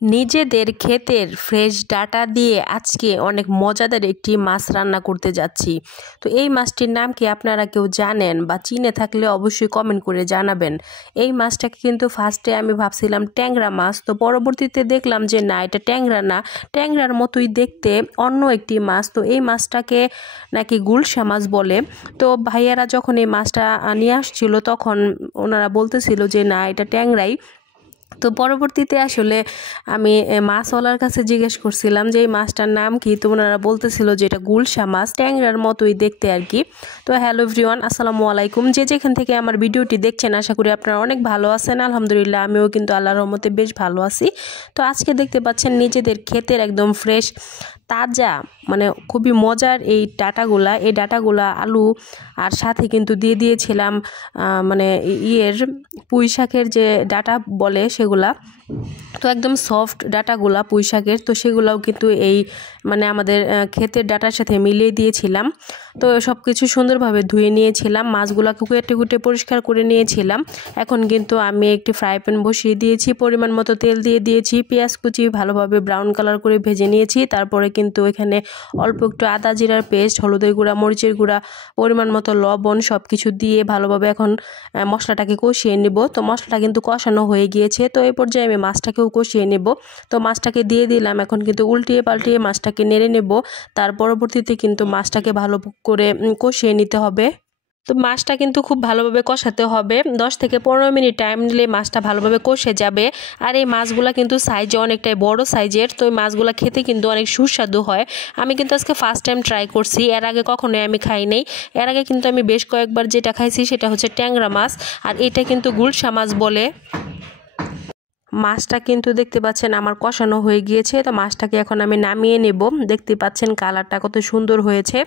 নিজেদের ক্ষেতের fresh data দিয়ে আজকে অনেক মজাদার একটি মাছ রান্না করতে যাচ্ছি। তো এই মাছটির নাম কি আপনারা কেউ জানেন বা চিনে থাকলে অবশ্যই কমেন্ট করে জানাবেন। এই মাছটাকে কিন্তু ফার্স্টে আমি ভাবছিলাম ট্যাংরা মাছ, তো পরবর্তীতে দেখলাম যে না, এটা ট্যাংরা না, ট্যাংরার মতোই দেখতে অন্য একটি মাছ। তো এই মাছটাকে নাকি গুলশা মাছ বলে। তো ভাইয়ারা যখন এই মাছটা নিয়ে আসছিল তখন ওনারা বলতেছিল যে না, এটা ট্যাংরাই। তো পরবর্তীতে আসলে আমি মাছওয়ালার কাছে জিজ্ঞেস করছিলাম যে এই মাছটার নাম কি, তো ওনারা বলতেছিল যে এটা গুলশা মাছ, ট্যাংরার মতোই দেখতে আর কি। তো হ্যালো এভরিওয়ান, আসসালামু আলাইকুম। যে যেখান থেকে আমার ভিডিওটি দেখছেন আশা করি আপনারা অনেক ভালো আছেন। আলহামদুলিল্লাহ আমিও কিন্তু আল্লাহর রহমতে বেশ ভালো আছি। তো আজকে দেখতে পাচ্ছেন নিজেদের ক্ষেতের একদম ফ্রেশ তাজা, মানে খুবই মজার এই ডাটাগুলা আলু আর সাথে কিন্তু দিয়ে দিয়েছিলাম মানে পুঁই শাকের যে ডাটা বলে সেগুলা। তো একদম সফট ডাটাগুলা পুঁই শাকের, তো সেগুলাও কিন্তু এই মানে আমাদের ক্ষেতের ডাটার সাথে মিলিয়ে দিয়েছিলাম। তো সব কিছু সুন্দরভাবে ধুয়ে নিয়েছিলাম, মাছগুলাকে কুটে কুটে পরিষ্কার করে নিয়েছিলাম। এখন কিন্তু আমি একটি ফ্রাই প্যান বসিয়ে দিয়েছি, পরিমাণ মতো তেল দিয়ে দিয়েছি, পেঁয়াজ কুচি ভালোভাবে ব্রাউন কালার করে ভেজে নিয়েছি। তারপরে কিন্তু এখানে অল্প একটু আদা জিরার পেস্ট, হলুদের গুঁড়া, মরিচের গুঁড়া, পরিমাণ মতো লবণ সব কিছু দিয়ে ভালোভাবে এখন মশলাটাকে কষিয়ে নেব। তো মশলাটা কিন্তু কষানো হয়ে গিয়েছে। তো এই পর্যায়ে আমি মাছটাকেও কষিয়ে নেব। তো মাছটাকে দিয়ে দিলাম, এখন কিন্তু উল্টিয়ে পাল্টিয়ে মাছটাকে নেড়ে নেব। তার পরবর্তীতে কিন্তু মাছটাকে ভালো করে কষিয়ে নিতে হবে। তো মাছটা কিন্তু খুব ভালোভাবে কষাতে হবে, 10 থেকে 15 মিনিট টাইম নিলে মাছটা ভালোভাবে কষে যাবে। আর এই মাছগুলা কিন্তু সাইজে অনেকটাই বড় সাইজের, তো এই মাছগুলা খেতে কিন্তু অনেক সুস্বাদু হয়। আমি কিন্তু আজকে ফার্স্ট টাইম ট্রাই করছি, এর আগে কখনোই আমি খাই নাই। এর আগে কিন্তু আমি বেশ কয়েকবার যেটা খাইছি সেটা হচ্ছে ট্যাংরা মাছ, আর এটা কিন্তু গুলশা মাছ বলে। মাছটা কিন্তু দেখতে পাচ্ছেন আমার কষানো হয়ে গিয়েছে। তো মাছটাকে এখন আমি নামিয়ে নেব। দেখতে পাচ্ছেন কালারটা কত সুন্দর হয়েছে,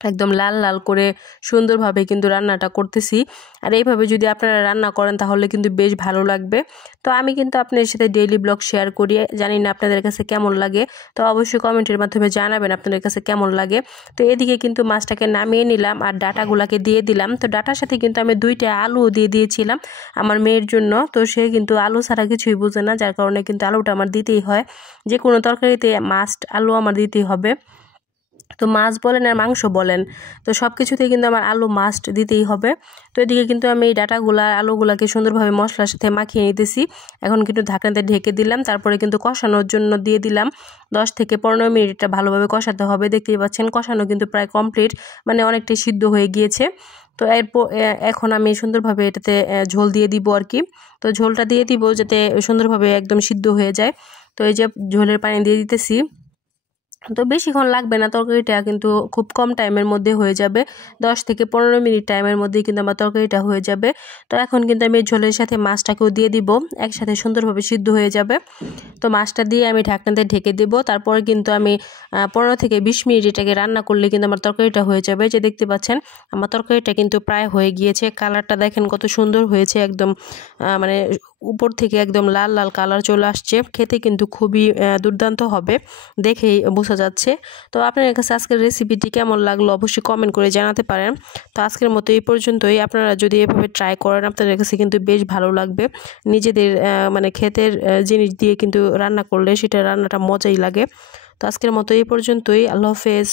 একদম লাল লাল করে সুন্দরভাবে কিন্তু রান্নাটা করতেছি। আর এইভাবে যদি আপনারা রান্না করেন তাহলে কিন্তু বেশ ভালো লাগবে। তো আমি কিন্তু আপনাদের সাথে ডেইলি ব্লগ শেয়ার করি, জানি না আপনাদের কাছে কেমন লাগে, তো অবশ্যই কমেন্টের মাধ্যমে জানাবেন আপনাদের কাছে কেমন লাগে। তো এদিকে কিন্তু মাছটাকে নামিয়ে নিলাম আর ডাটাগুলাকে দিয়ে দিলাম। তো ডাটার সাথে কিন্তু আমি 2টা আলুও দিয়ে দিয়েছিলাম আমার মেয়ের জন্য। তো সে কিন্তু আলু ছাড়া কিছুই বুঝে না, যার কারণে কিন্তু আলুটা আমার দিতেই হয়, যে কোনো তরকারিতে মাস্ট আলু আমার দিতেই হবে। তো মাছ বলেন আর মাংস বলেন, তো সব কিছুতেই কিন্তু আমার আলু মাস্ট দিতেই হবে। তো এদিকে কিন্তু আমি এই আলুগুলাকে সুন্দরভাবে মশলার সাথে মাখিয়ে নিতেছি। এখন কিন্তু ঢাকনাতে ঢেকে দিলাম, তারপরে কিন্তু কষানোর জন্য দিয়ে দিলাম 10 থেকে 15 মিনিট। এটা ভালোভাবে কষাতে হবে। দেখতেই পাচ্ছেন কষানো কিন্তু প্রায় কমপ্লিট, মানে অনেকটাই সিদ্ধ হয়ে গিয়েছে। তো এরপর এখন আমি সুন্দরভাবে এটাতে ঝোল দিয়ে দিব আর কি। তো ঝোলটা দিয়ে দিব যাতে সুন্দরভাবে একদম সিদ্ধ হয়ে যায়। তো এই যে ঝোলের পানি দিয়ে দিতেছি। তো বেশিক্ষণ লাগবে না, তরকারিটা কিন্তু খুব কম টাইমের মধ্যে হয়ে যাবে, 10 থেকে 15 মিনিট টাইমের মধ্যেই কিন্তু আমার তরকারিটা হয়ে যাবে। তো এখন কিন্তু আমি ঝোলের সাথে মাছটাকেও দিয়ে দিব, একসাথে সুন্দরভাবে সিদ্ধ হয়ে যাবে। তো মাছটা দিয়ে আমি ঢাকনাতে ঢেকে দেব। তারপর কিন্তু আমি 15 থেকে 20 মিনিট এটাকে রান্না করলে কিন্তু আমার তরকারিটা হয়ে যাবে। যে দেখতে পাচ্ছেন আমার তরকারিটা কিন্তু প্রায় হয়ে গিয়েছে। কালারটা দেখেন কত সুন্দর হয়েছে, একদম মানে উপর থেকে একদম লাল লাল কালার চলে আসছে। খেতে কিন্তু খুবই দুর্দান্ত হবে, দেখেই বোঝা যাচ্ছে। তো আপনার কাছে আজকের রেসিপিটি কেমন লাগলো অবশ্যই কমেন্ট করে জানাতে পারেন। তো আজকের মতো এই পর্যন্তই। আপনারা যদি এভাবে ট্রাই করেন আপনাদের কাছে কিন্তু বেশ ভালো লাগবে। নিজেদের মানে ক্ষেতের জিনিস দিয়ে কিন্তু রান্না করলে সেটা রান্নাটা মজাই লাগে। তো আজকের মতো এই পর্যন্তই। আল্লাহ হাফেজ।